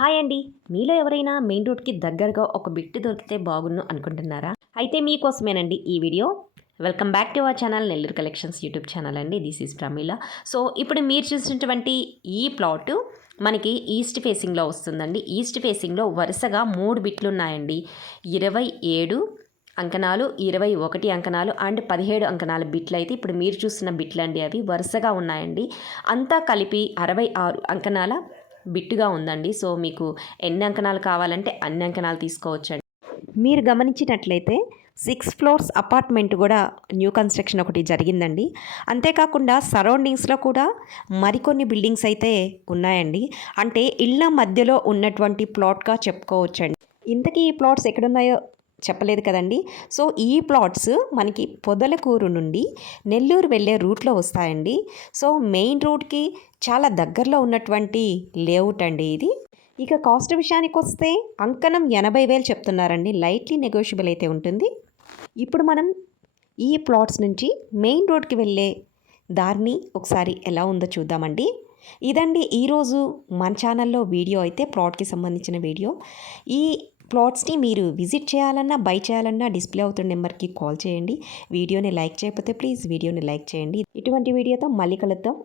Hi అండి. మీలో ఎవరైనా మెయిన్ రోడ్‌కి దగ్గరగా ఒక బిట్ దొరికితే బాగున్ను అనుకుంటున్నారా? అయితే మీకోసమేనండి ఈ వీడియో. Welcome back to our channel Nellore collections YouTube channel అండి. This is Pramila. సో, ఇప్పుడు మీరు చూసినటువంటి ఈ ప్లాటు మనకి ఈస్ట్ ఫేసింగ్‌లో వస్తుందండి. ఈస్ట్ ఫేసింగ్‌లో వరుసగా 3 బిట్లున్నాయండి. 27 అంకణాలు, 21 అంకణాలు అండ్ 17 అంకణాల బిట్లయితే ఇప్పుడు మీరు చూస్తున్న బిట్లండి అవి. వరుసగా ఉన్నాయండి. అంతా కలిపి 66 అంకణాల బిట్టుగా ఉందండి. సో, మీకు ఎన్ని అంకణాలు కావాలంటే అన్ని అంకణాలు తీసుకోవచ్చండి. మీరు గమనించినట్లయితే 6 ఫ్లోర్స్ అపార్ట్మెంట్ కూడా న్యూ కన్స్ట్రక్షన్ ఒకటి జరిగిందండి. అంతేకాకుండా సరౌండింగ్స్‌లో కూడా మరికొన్ని బిల్డింగ్స్ అయితే ఉన్నాయండి. అంటే ఇళ్ళ మధ్యలో ఉన్నటువంటి ప్లాట్‌గా చెప్పుకోవచ్చండి. ఇంతకీ ఈ ప్లాట్స్ ఎక్కడున్నాయో చెప్పలేదు కదండి. సో, ఈ ప్లాట్స్ మనకి పొదలకూరు నుండి నెల్లూరు వెళ్ళే రూట్లో వస్తాయండి. సో, మెయిన్ రోడ్‌కి చాలా దగ్గరలో ఉన్నటువంటి లేఅవుట్ అండి ఇది. ఇక కాస్ట్ విషయానికొస్తే అంకణం 80,000 చెప్తున్నారండి. లైట్లీ నెగోషియబుల్ అయితే ఉంటుంది. ఇప్పుడు మనం ఈ ప్లాట్స్ నుంచి మెయిన్ రోడ్‌కి వెళ్ళే దారిని ఒకసారి ఎలా ఉందో చూద్దామండి. ఇదండి ఈరోజు మన ఛానల్లో వీడియో అయితే ప్లాట్‌కి సంబంధించిన వీడియో. ఈ ప్లాట్స్‌ని మీరు విజిట్ చేయాలన్నా, బై చేయాలన్నా డిస్‌ప్లే అవుతున్న నెంబర్‌కి కాల్ చేయండి. వీడియోని లైక్ చేయకపోతే ప్లీజ్ వీడియోని లైక్ చేయండి. ఇటువంటి వీడియోతో మళ్ళీ కలుద్దాం.